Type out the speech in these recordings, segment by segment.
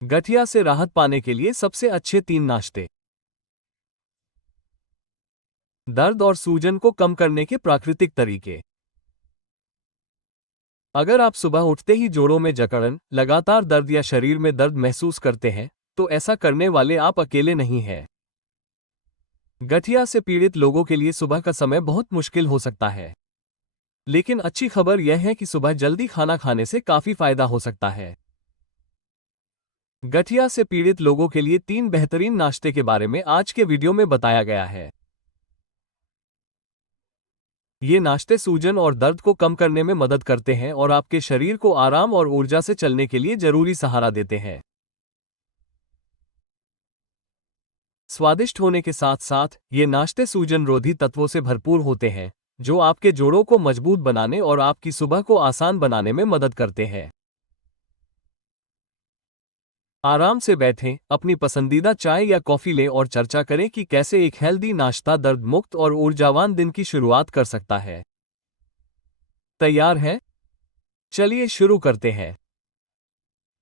गठिया से राहत पाने के लिए सबसे अच्छे 3 नाश्ते। दर्द और सूजन को कम करने के प्राकृतिक तरीके। अगर आप सुबह उठते ही जोड़ों में जकड़न, लगातार दर्द या शरीर में दर्द महसूस करते हैं, तो ऐसा करने वाले आप अकेले नहीं हैं। गठिया से पीड़ित लोगों के लिए सुबह का समय बहुत मुश्किल हो सकता है, लेकिन अच्छी खबर यह है कि सुबह जल्दी खाना खाने से काफी फायदा हो सकता है। गठिया से पीड़ित लोगों के लिए 3 बेहतरीन नाश्ते के बारे में आज के वीडियो में बताया गया है। ये नाश्ते सूजन और दर्द को कम करने में मदद करते हैं और आपके शरीर को आराम और ऊर्जा से चलने के लिए जरूरी सहारा देते हैं। स्वादिष्ट होने के साथ साथ ये नाश्ते सूजन रोधी तत्वों से भरपूर होते हैं, जो आपके जोड़ों को मजबूत बनाने और आपकी सुबह को आसान बनाने में मदद करते हैं। आराम से बैठें, अपनी पसंदीदा चाय या कॉफी लें और चर्चा करें कि कैसे एक हेल्दी नाश्ता दर्द मुक्त और ऊर्जावान दिन की शुरुआत कर सकता है। तैयार हैं? चलिए शुरू करते हैं।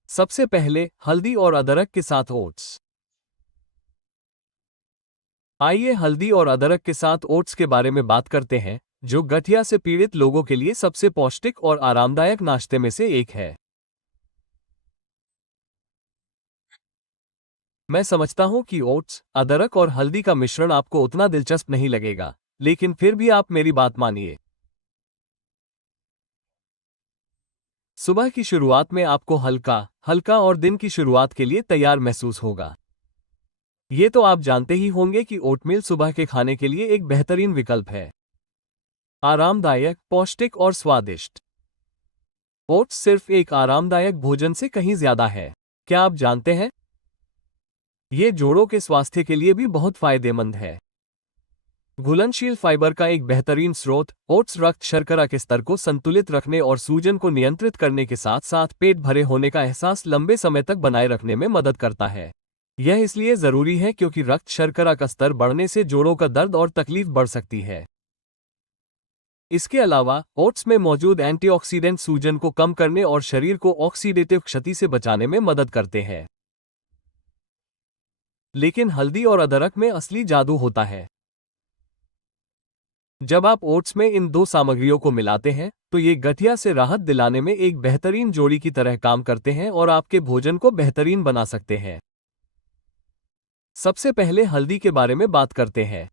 सबसे पहले हल्दी और अदरक के साथ ओट्स। आइए हल्दी और अदरक के साथ ओट्स के बारे में बात करते हैं, जो गठिया से पीड़ित लोगों के लिए सबसे पौष्टिक और आरामदायक नाश्ते में से एक है। मैं समझता हूं कि ओट्स, अदरक और हल्दी का मिश्रण आपको उतना दिलचस्प नहीं लगेगा, लेकिन फिर भी आप मेरी बात मानिए। सुबह की शुरुआत में आपको हल्का हल्का और दिन की शुरुआत के लिए तैयार महसूस होगा। ये तो आप जानते ही होंगे कि ओटमील सुबह के खाने के लिए एक बेहतरीन विकल्प है। आरामदायक, पौष्टिक और स्वादिष्ट। ओट्स सिर्फ एक आरामदायक भोजन से कहीं ज्यादा है। क्या आप जानते हैं? ये जोड़ों के स्वास्थ्य के लिए भी बहुत फायदेमंद है। घुलनशील फाइबर का एक बेहतरीन स्रोत, ओट्स रक्त शर्करा के स्तर को संतुलित रखने और सूजन को नियंत्रित करने के साथ साथ पेट भरे होने का एहसास लंबे समय तक बनाए रखने में मदद करता है। यह इसलिए जरूरी है क्योंकि रक्त शर्करा का स्तर बढ़ने से जोड़ों का दर्द और तकलीफ बढ़ सकती है। इसके अलावा ओट्स में मौजूद एंटीऑक्सीडेंट सूजन को कम करने और शरीर को ऑक्सीडेटिव क्षति से बचाने में मदद करते हैं। लेकिन हल्दी और अदरक में असली जादू होता है। जब आप ओट्स में इन 2 सामग्रियों को मिलाते हैं, तो ये गठिया से राहत दिलाने में एक बेहतरीन जोड़ी की तरह काम करते हैं और आपके भोजन को बेहतरीन बना सकते हैं। सबसे पहले हल्दी के बारे में बात करते हैं।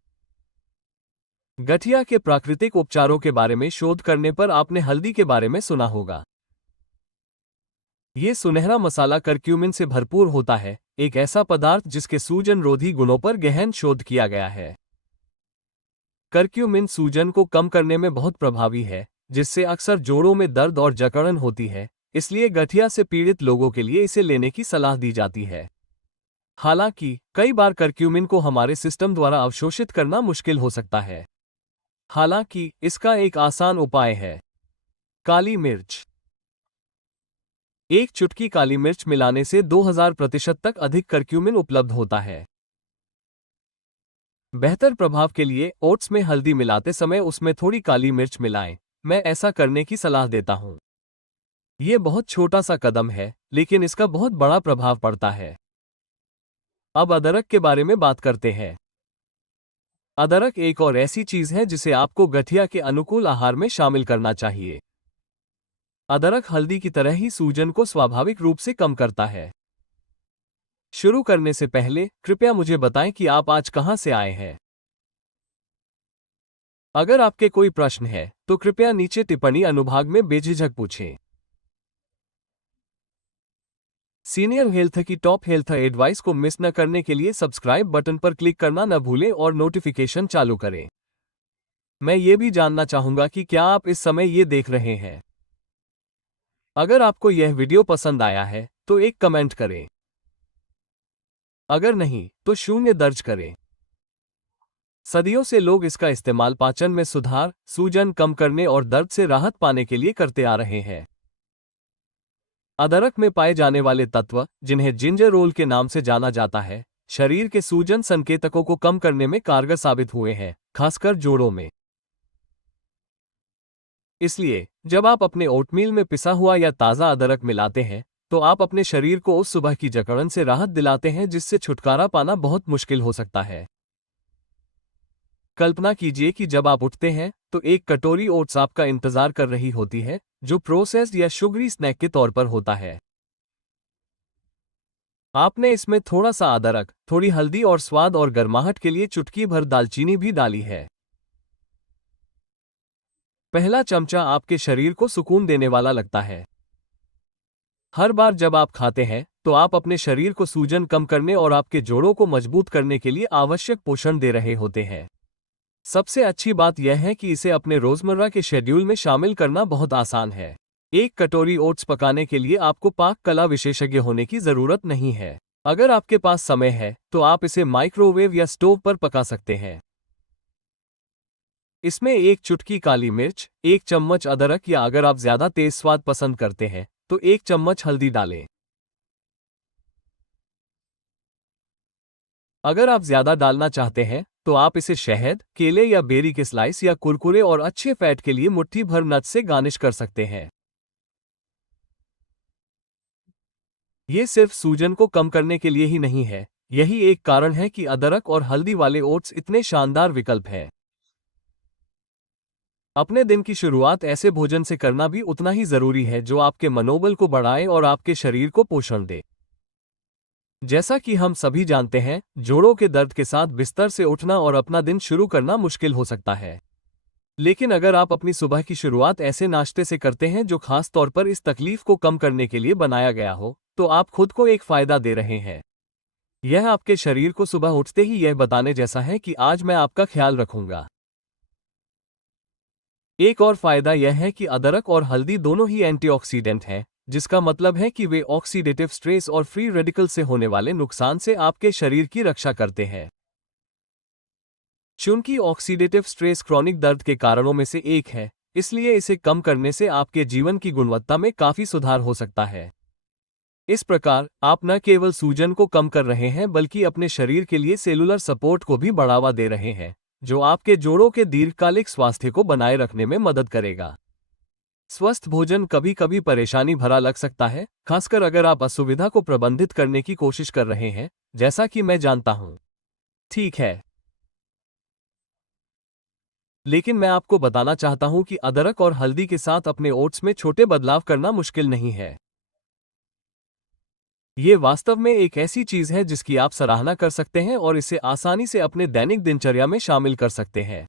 गठिया के प्राकृतिक उपचारों के बारे में शोध करने पर आपने हल्दी के बारे में सुना होगा। ये सुनहरा मसाला करक्यूमिन से भरपूर होता है, एक ऐसा पदार्थ जिसके सूजन रोधी गुणों पर गहन शोध किया गया है। करक्यूमिन सूजन को कम करने में बहुत प्रभावी है, जिससे अक्सर जोड़ों में दर्द और जकड़न होती है, इसलिए गठिया से पीड़ित लोगों के लिए इसे लेने की सलाह दी जाती है। हालांकि कई बार करक्यूमिन को हमारे सिस्टम द्वारा अवशोषित करना मुश्किल हो सकता है। हालांकि इसका एक आसान उपाय है। काली मिर्च। एक चुटकी काली मिर्च मिलाने से 2000% तक अधिक करक्यूमिन उपलब्ध होता है। बेहतर प्रभाव के लिए ओट्स में हल्दी मिलाते समय उसमें थोड़ी काली मिर्च मिलाएं। मैं ऐसा करने की सलाह देता हूं। यह बहुत छोटा सा कदम है, लेकिन इसका बहुत बड़ा प्रभाव पड़ता है। अब अदरक के बारे में बात करते हैं। अदरक एक और ऐसी चीज है जिसे आपको गठिया के अनुकूल आहार में शामिल करना चाहिए। अदरक हल्दी की तरह ही सूजन को स्वाभाविक रूप से कम करता है। शुरू करने से पहले कृपया मुझे बताएं कि आप आज कहां से आए हैं। अगर आपके कोई प्रश्न है, तो कृपया नीचे टिप्पणी अनुभाग में बेझिझक पूछें। सीनियर हेल्थ की टॉप हेल्थ एडवाइस को मिस न करने के लिए सब्सक्राइब बटन पर क्लिक करना न भूलें और नोटिफिकेशन चालू करें। मैं ये भी जानना चाहूंगा कि क्या आप इस समय ये देख रहे हैं। अगर आपको यह वीडियो पसंद आया है, तो एक कमेंट करें। अगर नहीं, तो 0 दर्ज करें। सदियों से लोग इसका इस्तेमाल पाचन में सुधार, सूजन कम करने और दर्द से राहत पाने के लिए करते आ रहे हैं। अदरक में पाए जाने वाले तत्व, जिन्हें जिंजर रोल के नाम से जाना जाता है, शरीर के सूजन संकेतकों को कम करने में कारगर साबित हुए हैं, खासकर जोड़ों में। इसलिए जब आप अपने ओटमील में पिसा हुआ या ताज़ा अदरक मिलाते हैं, तो आप अपने शरीर को उस सुबह की जकड़न से राहत दिलाते हैं जिससे छुटकारा पाना बहुत मुश्किल हो सकता है। कल्पना कीजिए कि जब आप उठते हैं तो एक कटोरी ओट्स आपका इंतजार कर रही होती है, जो प्रोसेस्ड या शुगरी स्नैक के तौर पर होता है। आपने इसमें थोड़ा सा अदरक, थोड़ी हल्दी और स्वाद और गर्माहट के लिए चुटकी भर दालचीनी भी डाली है। पहला चमचा आपके शरीर को सुकून देने वाला लगता है। हर बार जब आप खाते हैं तो आप अपने शरीर को सूजन कम करने और आपके जोड़ों को मजबूत करने के लिए आवश्यक पोषण दे रहे होते हैं। सबसे अच्छी बात यह है कि इसे अपने रोजमर्रा के शेड्यूल में शामिल करना बहुत आसान है। एक कटोरी ओट्स पकाने के लिए आपको पाक कला विशेषज्ञ होने की जरूरत नहीं है। अगर आपके पास समय है तो आप इसे माइक्रोवेव या स्टोव पर पका सकते हैं। इसमें एक चुटकी काली मिर्च, एक चम्मच अदरक या अगर आप ज्यादा तेज स्वाद पसंद करते हैं तो एक चम्मच हल्दी डालें। अगर आप ज्यादा डालना चाहते हैं तो आप इसे शहद, केले या बेरी के स्लाइस या कुरकुरे और अच्छे फैट के लिए मुट्ठी भर नट्स से गार्निश कर सकते हैं। ये सिर्फ सूजन को कम करने के लिए ही नहीं है, यही एक कारण है कि अदरक और हल्दी वाले ओट्स इतने शानदार विकल्प हैं। अपने दिन की शुरुआत ऐसे भोजन से करना भी उतना ही जरूरी है जो आपके मनोबल को बढ़ाए और आपके शरीर को पोषण दे। जैसा कि हम सभी जानते हैं, जोड़ों के दर्द के साथ बिस्तर से उठना और अपना दिन शुरू करना मुश्किल हो सकता है। लेकिन अगर आप अपनी सुबह की शुरुआत ऐसे नाश्ते से करते हैं जो खास तौर पर इस तकलीफ को कम करने के लिए बनाया गया हो, तो आप खुद को एक फायदा दे रहे हैं। यह आपके शरीर को सुबह उठते ही यह बताने जैसा है कि आज मैं आपका ख्याल रखूंगा। एक और फायदा यह है कि अदरक और हल्दी दोनों ही एंटीऑक्सीडेंट हैं, जिसका मतलब है कि वे ऑक्सीडेटिव स्ट्रेस और फ्री रेडिकल से होने वाले नुकसान से आपके शरीर की रक्षा करते हैं। चूंकि ऑक्सीडेटिव स्ट्रेस क्रॉनिक दर्द के कारणों में से एक है, इसलिए इसे कम करने से आपके जीवन की गुणवत्ता में काफी सुधार हो सकता है। इस प्रकार आप न केवल सूजन को कम कर रहे हैं बल्कि अपने शरीर के लिए सेलुलर सपोर्ट को भी बढ़ावा दे रहे हैं, जो आपके जोड़ों के दीर्घकालिक स्वास्थ्य को बनाए रखने में मदद करेगा। स्वस्थ भोजन कभी कभी परेशानी भरा लग सकता है, खासकर अगर आप असुविधा को प्रबंधित करने की कोशिश कर रहे हैं, जैसा कि मैं जानता हूं। ठीक है, लेकिन मैं आपको बताना चाहता हूं कि अदरक और हल्दी के साथ अपने ओट्स में छोटे बदलाव करना मुश्किल नहीं है। ये वास्तव में एक ऐसी चीज है जिसकी आप सराहना कर सकते हैं और इसे आसानी से अपने दैनिक दिनचर्या में शामिल कर सकते हैं।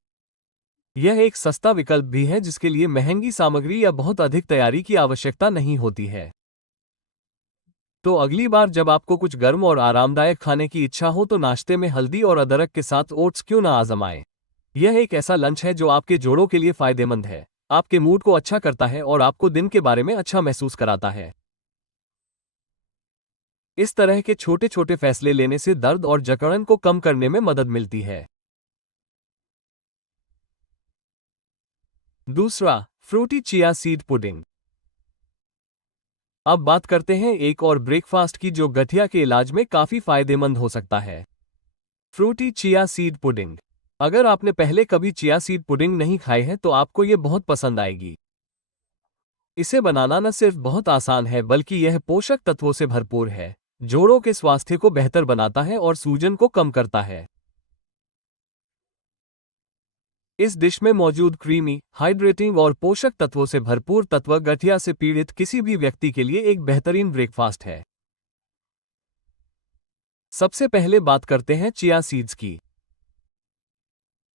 यह एक सस्ता विकल्प भी है जिसके लिए महंगी सामग्री या बहुत अधिक तैयारी की आवश्यकता नहीं होती है। तो अगली बार जब आपको कुछ गर्म और आरामदायक खाने की इच्छा हो तो नाश्ते में हल्दी और अदरक के साथ ओट्स क्यों ना आजमाएं। यह एक ऐसा लंच है जो आपके जोड़ों के लिए फायदेमंद है, आपके मूड को अच्छा करता है और आपको दिन के बारे में अच्छा महसूस कराता है। इस तरह के छोटे छोटे फैसले लेने से दर्द और जकड़न को कम करने में मदद मिलती है। दूसरा, फ्रूटी चिया सीड पुडिंग। अब बात करते हैं एक और ब्रेकफास्ट की जो गठिया के इलाज में काफी फायदेमंद हो सकता है। Fruity chia seed pudding. अगर आपने पहले कभी चिया सीड पुडिंग नहीं खाई है तो आपको ये बहुत पसंद आएगी। इसे बनाना न सिर्फ बहुत आसान है बल्कि यह पोषक तत्वों से भरपूर है, जोड़ों के स्वास्थ्य को बेहतर बनाता है और सूजन को कम करता है। इस डिश में मौजूद क्रीमी, हाइड्रेटिंग और पोषक तत्वों से भरपूर तत्व गठिया से पीड़ित किसी भी व्यक्ति के लिए एक बेहतरीन ब्रेकफास्ट है। सबसे पहले बात करते हैं चिया सीड्स की।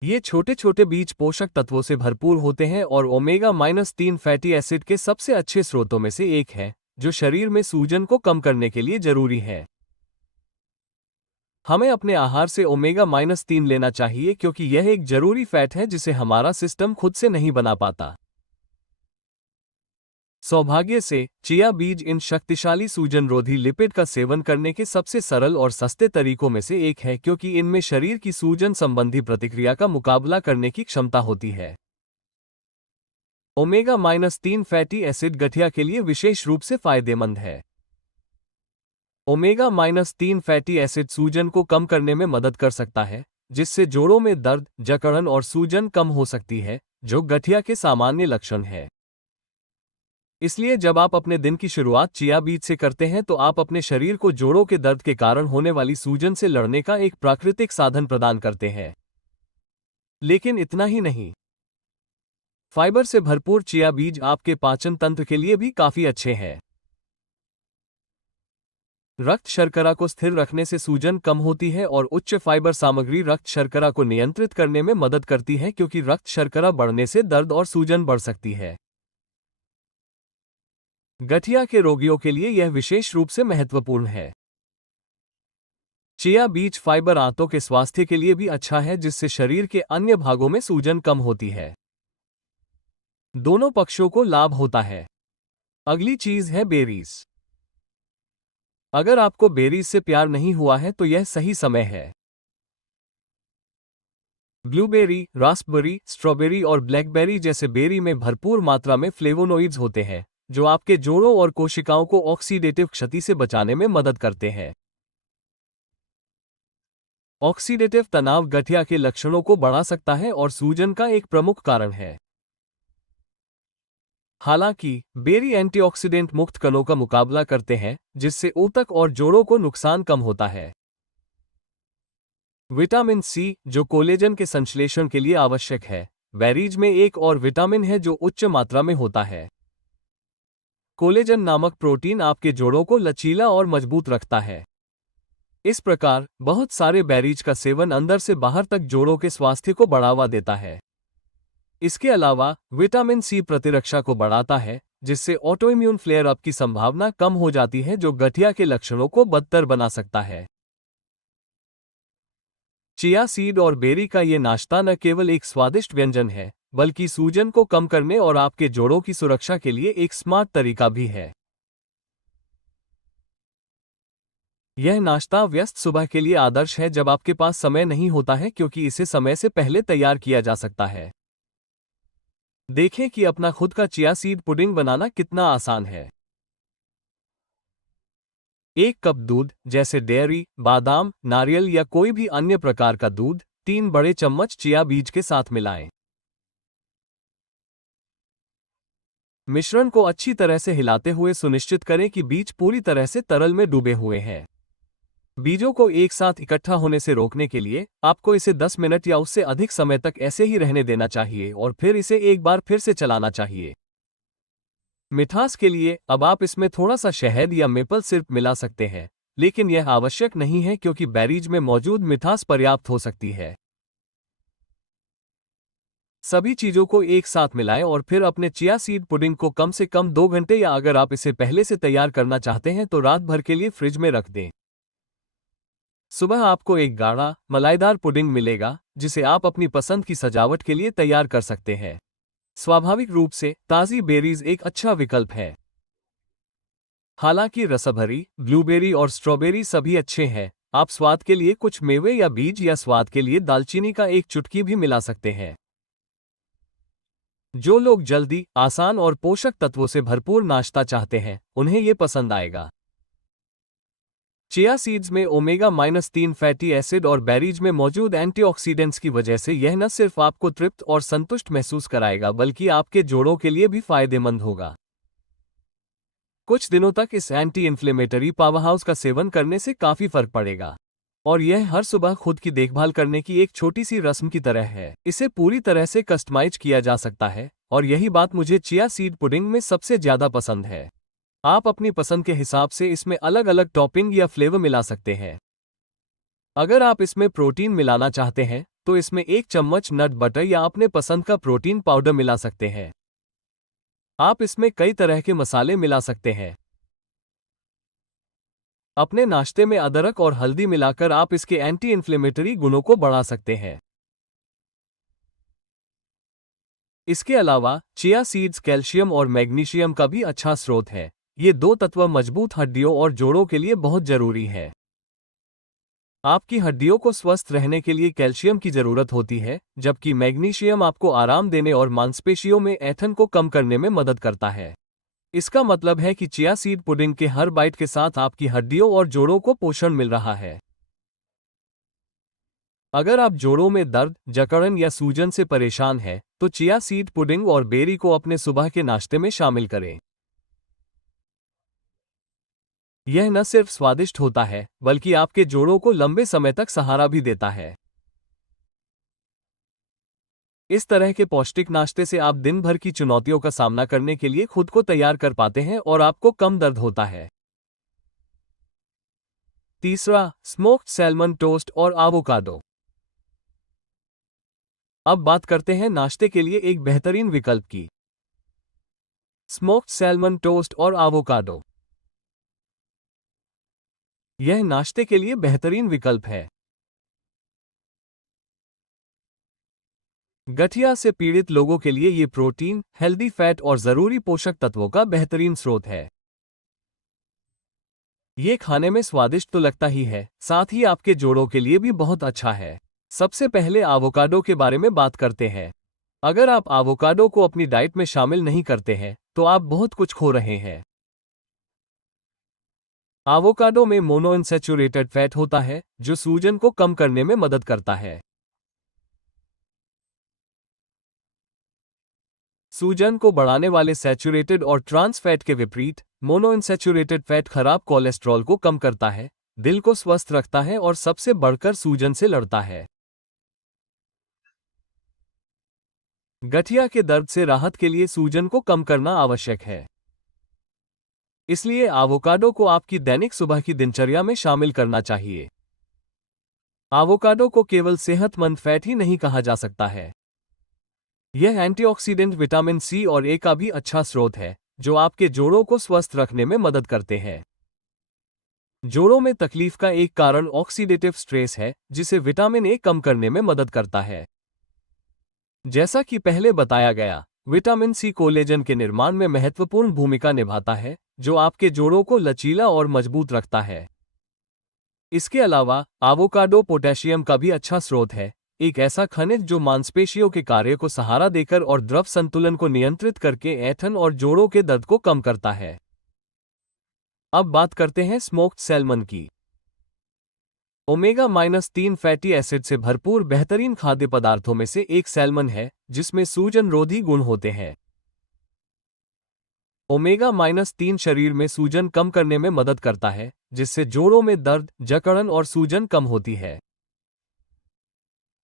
ये छोटे छोटे बीज पोषक तत्वों से भरपूर होते हैं और ओमेगा-3 फैटी एसिड के सबसे अच्छे स्रोतों में से एक है, जो शरीर में सूजन को कम करने के लिए जरूरी है। हमें अपने आहार से ओमेगा-3 लेना चाहिए क्योंकि यह एक जरूरी फैट है जिसे हमारा सिस्टम खुद से नहीं बना पाता। सौभाग्य से चिया बीज इन शक्तिशाली सूजनरोधी लिपिड का सेवन करने के सबसे सरल और सस्ते तरीकों में से एक है क्योंकि इनमें शरीर की सूजन संबंधी प्रतिक्रिया का मुकाबला करने की क्षमता होती है। ओमेगा-3 फैटी एसिड गठिया के लिए विशेष रूप से फायदेमंद है। ओमेगा-3 फैटी एसिड सूजन को कम करने में मदद कर सकता है, जिससे जोड़ों में दर्द, जकड़न और सूजन कम हो सकती है, जो गठिया के सामान्य लक्षण है। इसलिए जब आप अपने दिन की शुरुआत चिया बीज से करते हैं तो आप अपने शरीर को जोड़ों के दर्द के कारण होने वाली सूजन से लड़ने का एक प्राकृतिक साधन प्रदान करते हैं। लेकिन इतना ही नहीं, फाइबर से भरपूर चिया बीज आपके पाचन तंत्र के लिए भी काफी अच्छे हैं। रक्त शर्करा को स्थिर रखने से सूजन कम होती है और उच्च फाइबर सामग्री रक्त शर्करा को नियंत्रित करने में मदद करती है, क्योंकि रक्त शर्करा बढ़ने से दर्द और सूजन बढ़ सकती है। गठिया के रोगियों के लिए यह विशेष रूप से महत्वपूर्ण है। चिया बीज फाइबर आंतों के स्वास्थ्य के लिए भी अच्छा है, जिससे शरीर के अन्य भागों में सूजन कम होती है। दोनों पक्षों को लाभ होता है। अगली चीज है बेरीज। अगर आपको बेरीज से प्यार नहीं हुआ है तो यह सही समय है। ब्लूबेरी, रास्पबेरी, स्ट्रॉबेरी और ब्लैकबेरी जैसे बेरी में भरपूर मात्रा में फ्लेवोनोइड्स होते हैं, जो आपके जोड़ों और कोशिकाओं को ऑक्सीडेटिव क्षति से बचाने में मदद करते हैं। ऑक्सीडेटिव तनाव गठिया के लक्षणों को बढ़ा सकता है और सूजन का एक प्रमुख कारण है। हालांकि बेरी एंटीऑक्सीडेंट मुक्त कणों का मुकाबला करते हैं, जिससे ऊतक और जोड़ों को नुकसान कम होता है। विटामिन सी, जो कोलेजन के संश्लेषण के लिए आवश्यक है, बेरीज में एक और विटामिन है जो उच्च मात्रा में होता है। कोलेजन नामक प्रोटीन आपके जोड़ों को लचीला और मजबूत रखता है। इस प्रकार बहुत सारे बेरीज का सेवन अंदर से बाहर तक जोड़ों के स्वास्थ्य को बढ़ावा देता है। इसके अलावा विटामिन सी प्रतिरक्षा को बढ़ाता है, जिससे ऑटोइम्यून फ्लेयर अप की संभावना कम हो जाती है, जो गठिया के लक्षणों को बदतर बना सकता है। चिया सीड और बेरी का ये नाश्ता न केवल एक स्वादिष्ट व्यंजन है, बल्कि सूजन को कम करने और आपके जोड़ों की सुरक्षा के लिए एक स्मार्ट तरीका भी है। यह नाश्ता व्यस्त सुबह के लिए आदर्श है जब आपके पास समय नहीं होता है, क्योंकि इसे समय से पहले तैयार किया जा सकता है। देखें कि अपना खुद का चिया सीड पुडिंग बनाना कितना आसान है। 1 कप दूध, जैसे डेयरी, बादाम, नारियल या कोई भी अन्य प्रकार का दूध, 3 बड़े चम्मच चिया बीज के साथ मिलाएं। मिश्रण को अच्छी तरह से हिलाते हुए सुनिश्चित करें कि बीज पूरी तरह से तरल में डूबे हुए हैं। बीजों को एक साथ इकट्ठा होने से रोकने के लिए आपको इसे 10 मिनट या उससे अधिक समय तक ऐसे ही रहने देना चाहिए और फिर इसे एक बार फिर से चलाना चाहिए। मिठास के लिए अब आप इसमें थोड़ा सा शहद या मेपल सिरप मिला सकते हैं, लेकिन यह आवश्यक नहीं है क्योंकि बेरीज में मौजूद मिठास पर्याप्त हो सकती है। सभी चीजों को एक साथ मिलाएं और फिर अपने चिया सीड पुडिंग को कम से कम 2 घंटे, या अगर आप इसे पहले से तैयार करना चाहते हैं तो रात भर के लिए फ्रिज में रख दें। सुबह आपको एक गाढ़ा, मलाईदार पुडिंग मिलेगा, जिसे आप अपनी पसंद की सजावट के लिए तैयार कर सकते हैं। स्वाभाविक रूप से ताज़ी बेरीज एक अच्छा विकल्प है। हालांकि रसभरी, ब्लूबेरी और स्ट्रॉबेरी सभी अच्छे हैं, आप स्वाद के लिए कुछ मेवे या बीज या स्वाद के लिए दालचीनी का एक चुटकी भी मिला सकते हैं। जो लोग जल्दी, आसान और पोषक तत्वों से भरपूर नाश्ता चाहते हैं, उन्हें ये पसंद आएगा। चिया सीड्स में ओमेगा-3 फैटी एसिड और बेरीज में मौजूद एंटीऑक्सीडेंट्स की वजह से यह न सिर्फ आपको तृप्त और संतुष्ट महसूस कराएगा, बल्कि आपके जोड़ों के लिए भी फायदेमंद होगा। कुछ दिनों तक इस एंटी इन्फ्लेमेटरी पावरहाउस का सेवन करने से काफी फर्क पड़ेगा, और यह हर सुबह खुद की देखभाल करने की एक छोटी सी रस्म की तरह है। इसे पूरी तरह से कस्टमाइज किया जा सकता है, और यही बात मुझे चिया सीड पुडिंग में सबसे ज्यादा पसंद है। आप अपनी पसंद के हिसाब से इसमें अलग अलग टॉपिंग या फ्लेवर मिला सकते हैं। अगर आप इसमें प्रोटीन मिलाना चाहते हैं तो इसमें 1 चम्मच नट बटर या अपने पसंद का प्रोटीन पाउडर मिला सकते हैं। आप इसमें कई तरह के मसाले मिला सकते हैं। अपने नाश्ते में अदरक और हल्दी मिलाकर आप इसके एंटी इन्फ्लेमेटरी गुणों को बढ़ा सकते हैं। इसके अलावा चिया सीड्स कैल्शियम और मैग्नीशियम का भी अच्छा स्रोत है। ये 2 तत्व मजबूत हड्डियों और जोड़ों के लिए बहुत जरूरी है। आपकी हड्डियों को स्वस्थ रहने के लिए कैल्शियम की जरूरत होती है, जबकि मैग्नीशियम आपको आराम देने और मांसपेशियों में ऐंठन को कम करने में मदद करता है। इसका मतलब है कि चिया सीड पुडिंग के हर बाइट के साथ आपकी हड्डियों और जोड़ों को पोषण मिल रहा है। अगर आप जोड़ों में दर्द, जकड़न या सूजन से परेशान हैं, तो चिया सीड पुडिंग और बेरी को अपने सुबह के नाश्ते में शामिल करें। यह न सिर्फ स्वादिष्ट होता है बल्कि आपके जोड़ों को लंबे समय तक सहारा भी देता है। इस तरह के पौष्टिक नाश्ते से आप दिन भर की चुनौतियों का सामना करने के लिए खुद को तैयार कर पाते हैं और आपको कम दर्द होता है। तीसरा, स्मोक्ड सैल्मन टोस्ट और एवोकाडो। अब बात करते हैं नाश्ते के लिए एक बेहतरीन विकल्प की, स्मोक्ड सैल्मन टोस्ट और एवोकाडो। यह नाश्ते के लिए बेहतरीन विकल्प है। गठिया से पीड़ित लोगों के लिए ये प्रोटीन, हेल्दी फैट और जरूरी पोषक तत्वों का बेहतरीन स्रोत है। ये खाने में स्वादिष्ट तो लगता ही है, साथ ही आपके जोड़ों के लिए भी बहुत अच्छा है। सबसे पहले एवोकाडो के बारे में बात करते हैं। अगर आप एवोकाडो को अपनी डाइट में शामिल नहीं करते हैं तो आप बहुत कुछ खो रहे हैं। एवोकाडो में मोनोअनसैचुरेटेड फैट होता है जो सूजन को कम करने में मदद करता है। सूजन को बढ़ाने वाले सैचुरेटेड और ट्रांस फैट के विपरीत मोनोअनसैचुरेटेड फैट खराब कोलेस्ट्रॉल को कम करता है, दिल को स्वस्थ रखता है और सबसे बढ़कर सूजन से लड़ता है। गठिया के दर्द से राहत के लिए सूजन को कम करना आवश्यक है। इसलिए एवोकाडो को आपकी दैनिक सुबह की दिनचर्या में शामिल करना चाहिए। एवोकाडो को केवल सेहतमंद फैट ही नहीं कहा जा सकता है। यह एंटीऑक्सीडेंट विटामिन सी और ए का भी अच्छा स्रोत है जो आपके जोड़ों को स्वस्थ रखने में मदद करते हैं। जोड़ों में तकलीफ का एक कारण ऑक्सीडेटिव स्ट्रेस है जिसे विटामिन ए कम करने में मदद करता है। जैसा कि पहले बताया गया, विटामिन सी कोलेजन के निर्माण में महत्वपूर्ण भूमिका निभाता है जो आपके जोड़ों को लचीला और मजबूत रखता है। इसके अलावा एवोकाडो पोटेशियम का भी अच्छा स्रोत है, एक ऐसा खनिज जो मांसपेशियों के कार्य को सहारा देकर और द्रव संतुलन को नियंत्रित करके ऐंठन और जोड़ों के दर्द को कम करता है। अब बात करते हैं स्मोक्ड सैल्मन की। ओमेगा-3 फैटी एसिड से भरपूर बेहतरीन खाद्य पदार्थों में से एक सैल्मन है जिसमें सूजन रोधी गुण होते हैं। ओमेगा-3 शरीर में सूजन कम करने में मदद करता है जिससे जोड़ों में दर्द, जकड़न और सूजन कम होती है।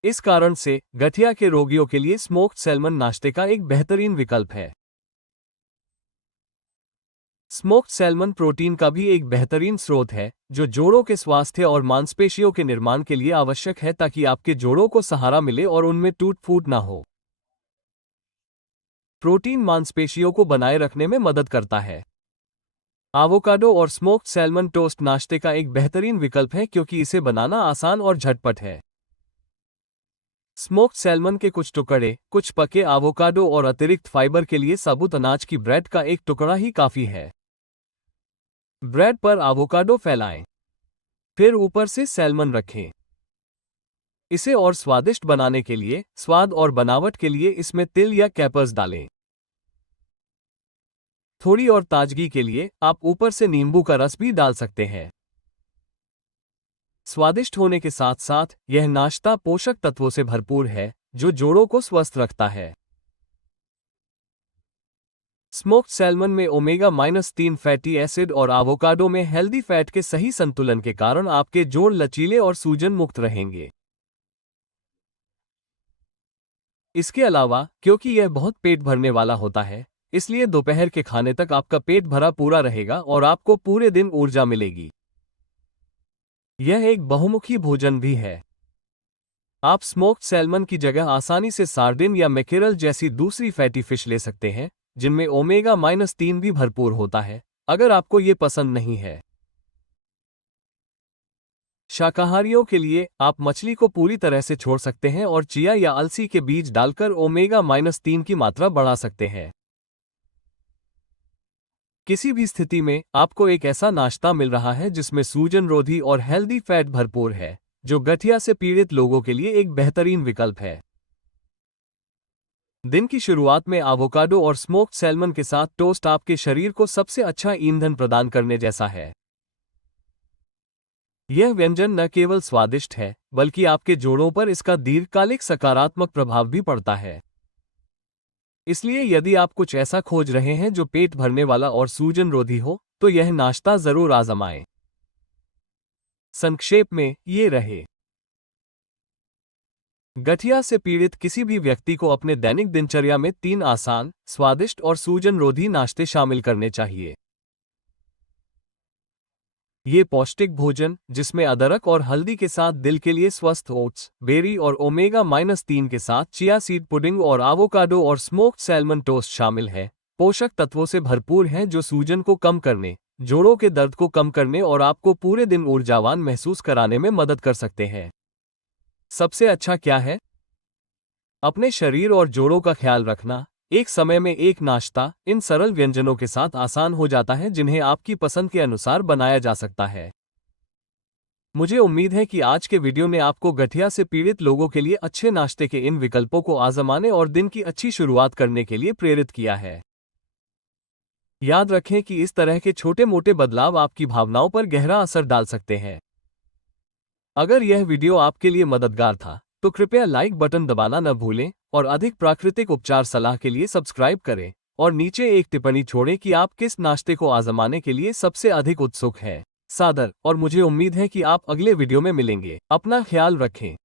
इस कारण से गठिया के रोगियों के लिए स्मोक्ड सैल्मन नाश्ते का एक बेहतरीन विकल्प है। स्मोक्ड सैल्मन प्रोटीन का भी एक बेहतरीन स्रोत है जो जोड़ों के स्वास्थ्य और मांसपेशियों के निर्माण के लिए आवश्यक है ताकि आपके जोड़ों को सहारा मिले और उनमें टूट-फूट ना हो। प्रोटीन मांसपेशियों को बनाए रखने में मदद करता है। एवोकाडो और स्मोक्ड सैल्मन टोस्ट नाश्ते का एक बेहतरीन विकल्प है क्योंकि इसे बनाना आसान और झटपट है। स्मोक्ड सैल्मन के कुछ टुकड़े, कुछ पके एवोकाडो और अतिरिक्त फाइबर के लिए साबुत अनाज की ब्रेड का एक टुकड़ा ही काफी है। ब्रेड पर एवोकाडो फैलाएं, फिर ऊपर से सैल्मन रखें। इसे और स्वादिष्ट बनाने के लिए, स्वाद और बनावट के लिए इसमें तिल या कैपर्स डालें। थोड़ी और ताजगी के लिए आप ऊपर से नींबू का रस भी डाल सकते हैं। स्वादिष्ट होने के साथ साथ यह नाश्ता पोषक तत्वों से भरपूर है जो जोड़ों को स्वस्थ रखता है। स्मोक्ड सैल्मन में ओमेगा-3 फैटी एसिड और एवोकाडो में हेल्दी फैट के सही संतुलन के कारण आपके जोड़ लचीले और सूजन मुक्त रहेंगे। इसके अलावा क्योंकि यह बहुत पेट भरने वाला होता है, इसलिए दोपहर के खाने तक आपका पेट भरा पूरा रहेगा और आपको पूरे दिन ऊर्जा मिलेगी। यह एक बहुमुखी भोजन भी है। आप स्मोक्ड सैल्मन की जगह आसानी से सार्डिन या मैकेरल जैसी दूसरी फैटी फिश ले सकते हैं जिनमें ओमेगा-3 भी भरपूर होता है, अगर आपको ये पसंद नहीं है। शाकाहारियों के लिए आप मछली को पूरी तरह से छोड़ सकते हैं और चिया या अलसी के बीज डालकर ओमेगा-3 की मात्रा बढ़ा सकते हैं। किसी भी स्थिति में आपको एक ऐसा नाश्ता मिल रहा है जिसमें सूजन रोधी और हेल्दी फैट भरपूर है, जो गठिया से पीड़ित लोगों के लिए एक बेहतरीन विकल्प है। दिन की शुरुआत में एवोकाडो और स्मोक्ड सैल्मन के साथ टोस्ट आपके शरीर को सबसे अच्छा ईंधन प्रदान करने जैसा है। यह व्यंजन न केवल स्वादिष्ट है बल्कि आपके जोड़ों पर इसका दीर्घकालिक सकारात्मक प्रभाव भी पड़ता है। इसलिए यदि आप कुछ ऐसा खोज रहे हैं जो पेट भरने वाला और सूजन रोधी हो, तो यह नाश्ता जरूर आजमाएं। संक्षेप में ये रहे। गठिया से पीड़ित किसी भी व्यक्ति को अपने दैनिक दिनचर्या में 3 आसान, स्वादिष्ट और सूजन-रोधी नाश्ते शामिल करने चाहिए। ये पौष्टिक भोजन, जिसमें अदरक और हल्दी के साथ दिल के लिए स्वस्थ ओट्स, बेरी और ओमेगा-3 के साथ चिया सीड पुडिंग और एवोकाडो और स्मोक्ड सैल्मन टोस्ट शामिल है, पोषक तत्वों से भरपूर है जो सूजन को कम करने, जोड़ों के दर्द को कम करने और आपको पूरे दिन ऊर्जावान महसूस कराने में मदद कर सकते हैं। सबसे अच्छा क्या है? अपने शरीर और जोड़ों का ख्याल रखना। एक समय में एक नाश्ता इन सरल व्यंजनों के साथ आसान हो जाता है, जिन्हें आपकी पसंद के अनुसार बनाया जा सकता है। मुझे उम्मीद है कि आज के वीडियो ने आपको गठिया से पीड़ित लोगों के लिए अच्छे नाश्ते के इन विकल्पों को आजमाने और दिन की अच्छी शुरुआत करने के लिए प्रेरित किया है। याद रखें कि इस तरह के छोटे-मोटे बदलाव आपकी भावनाओं पर गहरा असर डाल सकते हैं। अगर यह वीडियो आपके लिए मददगार था, तो कृपया लाइक बटन दबाना न भूलें और अधिक प्राकृतिक उपचार सलाह के लिए सब्सक्राइब करें और नीचे एक टिप्पणी छोड़ें कि आप किस नाश्ते को आजमाने के लिए सबसे अधिक उत्सुक हैं। सादर और मुझे उम्मीद है कि आप अगले वीडियो में मिलेंगे। अपना ख्याल रखें।